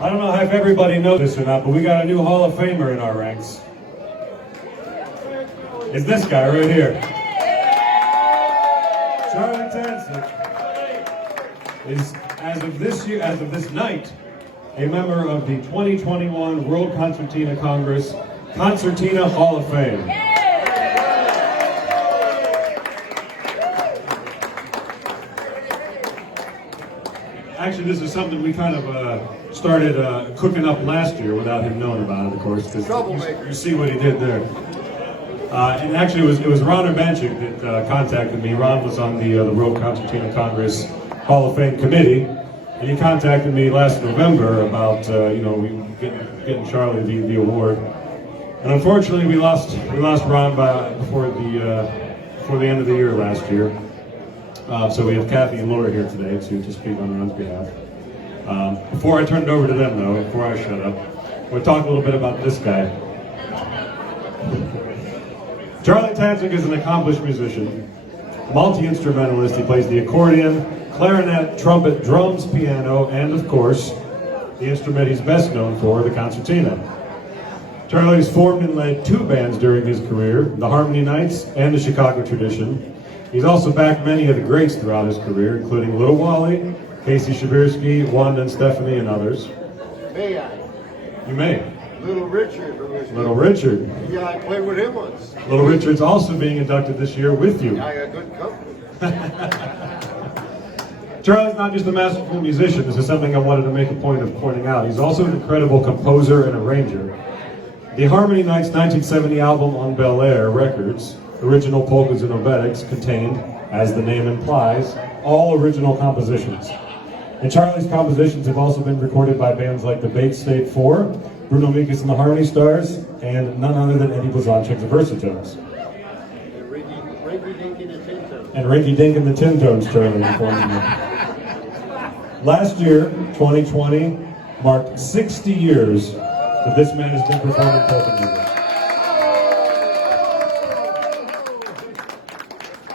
I don't know if everybody knows this or not, but we got a new Hall of Famer in our ranks. It's this guy right here. Charlie Tansek is, as of this night, a member of the 2021 World Concertina Congress Concertina Hall of Fame. Actually, this is something we kind of started cooking up last year without him knowing about it, of course, because you see what he did there. And actually, it was Ron Urbanchik that contacted me. Ron was on the World Concertina Congress Hall of Fame committee, and he contacted me last November about getting Charlie the award. And unfortunately, we lost Ron before the end of the year last year. So we have Kathy and Laura here today to speak on Ron's behalf. Before I turn it over to them, though, before I shut up, we'll talk a little bit about this guy. Charlie Tansek is an accomplished musician, multi-instrumentalist. He plays the accordion, clarinet, trumpet, drums, piano, and of course, the instrument he's best known for, the concertina. Charlie's formed and led two bands during his career, the Harmony Knights and the Chicago Tradition. He's also backed many of the greats throughout his career, including Little Wally, Casey Shabirsky, Wanda and Stephanie, and others. May I? You may. Little Richard. Little Richard. Yeah, I played with him once. Little Richard's also being inducted this year with you. I got good company. Charlie's not just a masterful musician. This is something I wanted to make a point of pointing out. He's also an incredible composer and arranger. The Harmony Knights 1970 album on Bel Air Records, Original Polkas and Obetics, contained, as the name implies, all original compositions. And Charlie's compositions have also been recorded by bands like the Bait State 4, Bruno Mikas and the Harmony Stars, and none other than Eddie Blazonczyk's Versatones. And Rinky Dink and the Tin Tones, Charlie informed me. Last year, 2020, marked 60 years that this man has been performing polka music.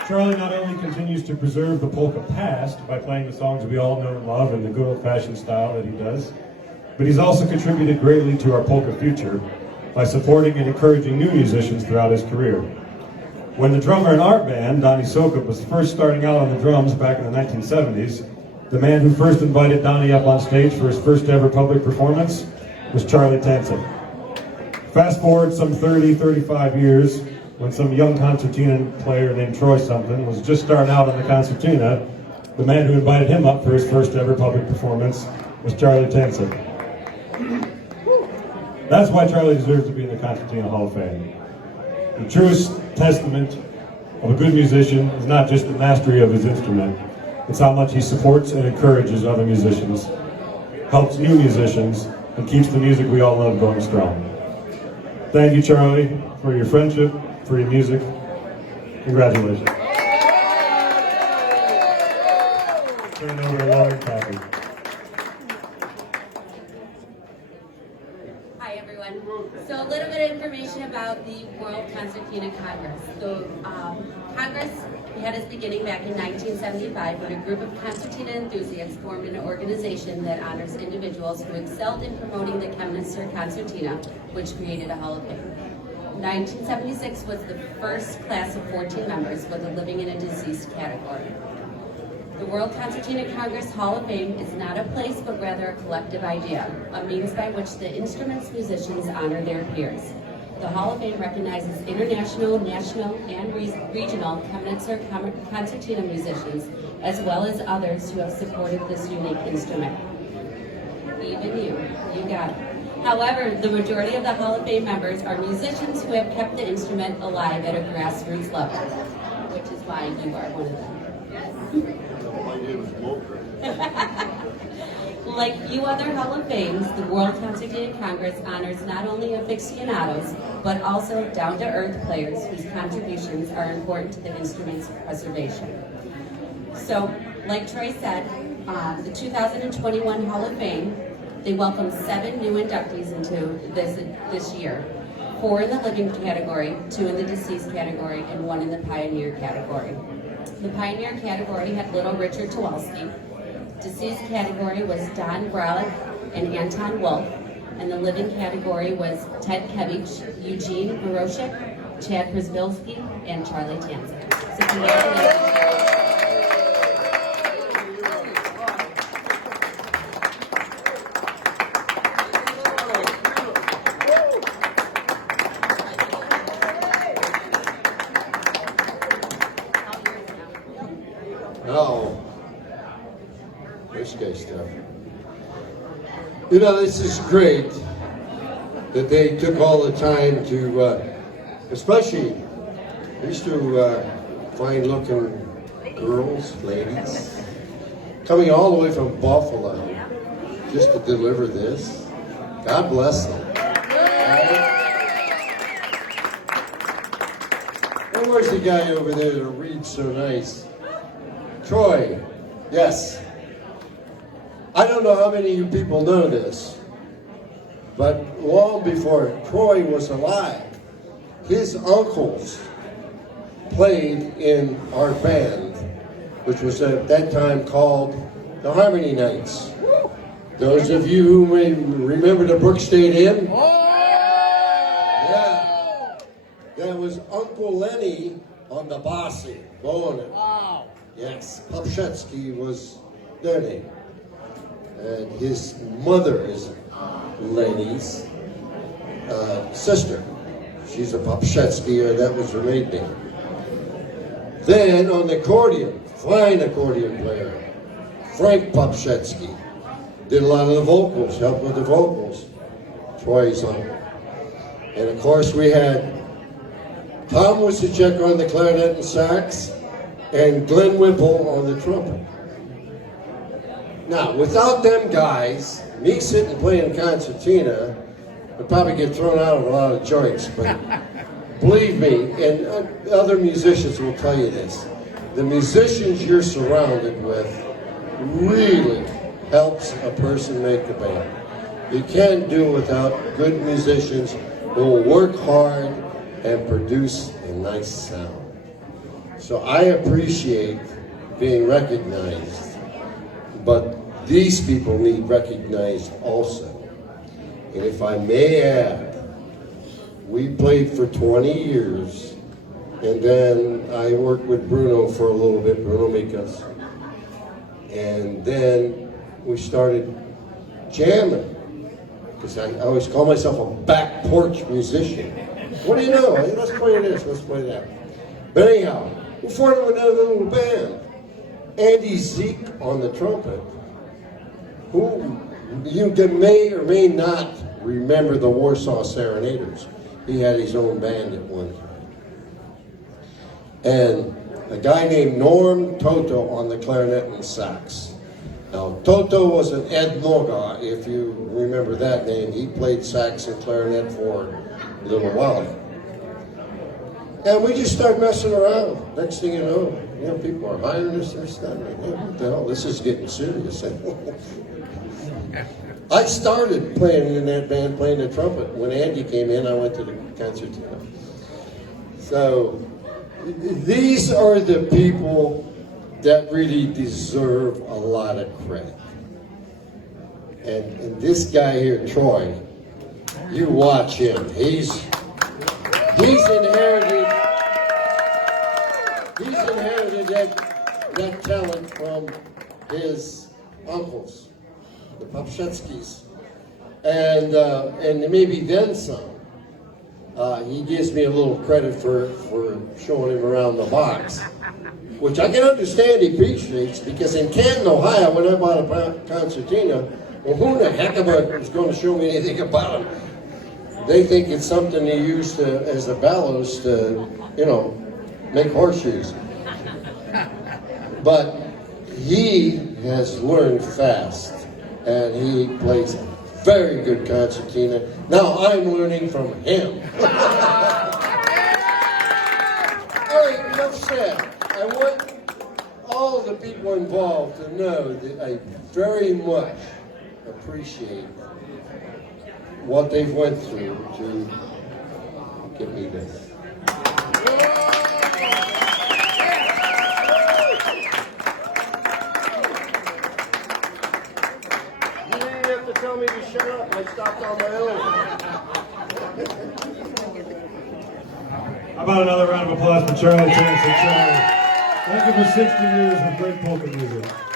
Charlie not only continues to preserve the polka past by playing the songs we all know and love in the good old-fashioned style that he does, but he's also contributed greatly to our polka future by supporting and encouraging new musicians throughout his career. When the drummer in our band, Donnie Sokup, was first starting out on the drums back in the 1970s, the man who first invited Donnie up on stage for his first ever public performance was Charlie Tansek. Fast forward some 35 years, when some young concertina player named Troy something was just starting out on the concertina, the man who invited him up for his first ever public performance was Charlie Tansek. That's why Charlie deserves to be in the Concertina Hall of Fame. The truest testament of a good musician is not just the mastery of his instrument, it's how much he supports and encourages other musicians, helps new musicians, and keeps the music we all love going strong. Thank you, Charlie, for your friendship, for your music. Congratulations. Turn over to Laura and Kathy. Hi, everyone. So a little bit of information about the World Concertina Congress. So Congress had its beginning back in 1975 when a group of concertina enthusiasts formed an organization that honors individuals who excelled in promoting the Chemnitzer Concertina, which created a Hall of Fame. 1976 was the first class of 14 members with a living and a deceased category. The World Concertina Congress Hall of Fame is not a place, but rather a collective idea, a means by which the instrument's musicians honor their peers. The Hall of Fame recognizes international, national, and regional Chemnitzer concertina musicians, as well as others who have supported this unique instrument. Even you got it. However, the majority of the Hall of Fame members are musicians who have kept the instrument alive at a grassroots level, which is why you are one of them. My name is Walter. Like few other Hall of Fames, the World Concertina Congress honors not only aficionados, but also down-to-earth players whose contributions are important to the instrument's preservation. So, like Troy said, the 2021 Hall of Fame, they welcomed 7 new inductees into this year. 4 in the living category, 2 in the deceased category, and 1 in the pioneer category. The pioneer category had Little Richard Kowalski. Deceased category was Don Grolick and Anton Wolf. And the living category was Ted Kevich, Eugene Moroshik, Chad Przbilski, and Charlie Tansek. So congratulations. Oh, this guy's stuff. You know, this is great that they took all the time to, especially, I used to fine looking girls, ladies, coming all the way from Buffalo just to deliver this. God bless them. And where's the guy over there that reads so nice? Troy, yes. I don't know how many of you people know this, but long before Troy was alive, his uncles played in our band, which was at that time called the Harmony Nights. Those of you who may remember the Brookstone Inn? Yeah. That was Uncle Lenny on the bossy, blowing it. Yes, Popshetsky was their name. And his mother is Lenny's sister. She's a Popshetsky, or that was her maiden name. Then on the accordion, fine accordion player, Frank Popshetsky. Did a lot of the vocals, helped with the vocals. Troy's on. And of course we had Tom Wisacek on the clarinet and sax, and Glenn Whipple on the trumpet. Now, without them guys, me sitting playing concertina, I'd probably get thrown out of a lot of joints, but believe me, and other musicians will tell you this, the musicians you're surrounded with really helps a person make the band. You can't do it without good musicians who will work hard and produce a nice sound. So I appreciate being recognized, but these people need recognized also. And if I may add, we played for 20 years, and then I worked with Bruno for a little bit, Bruno Mikas, and then we started jamming, because I always call myself a back porch musician. What do you know? Hey, let's play this, let's play that. But anyhow, we formed another little band. Andy Zeke on the trumpet, who you may or may not remember the Warsaw Serenaders. He had his own band at one time. And a guy named Norm Toto on the clarinet and sax. Now, Toto was an Ed Noga, if you remember that name. He played sax and clarinet for a little while. And we just started messing around. Next thing you know, people are hiring us and stuff. What the hell, this is getting serious. I started playing in that band, playing the trumpet. When Andy came in, I went to the Concertina. So, these are the people that really deserve a lot of credit. And this guy here, Troy, you watch him. He's inherited that talent from his uncles, the Popshetskis, and maybe then some. He gives me a little credit for showing him around the box, which I can understand he appreciates, because in Canton, Ohio, when I bought a concertina, well, who the heck is going to show me anything about him? They think it's something they use as a bellows to, make horseshoes. But he has learned fast, and he plays very good concertina. Now I'm learning from him. All right, enough said. I want all the people involved to know that I very much appreciate what they've went through to get me this. You didn't have to tell tell me to shut up. I stopped on my own. How about another round of applause for Charlie Tansek? Charlie, thank you for 60 years of great polka music.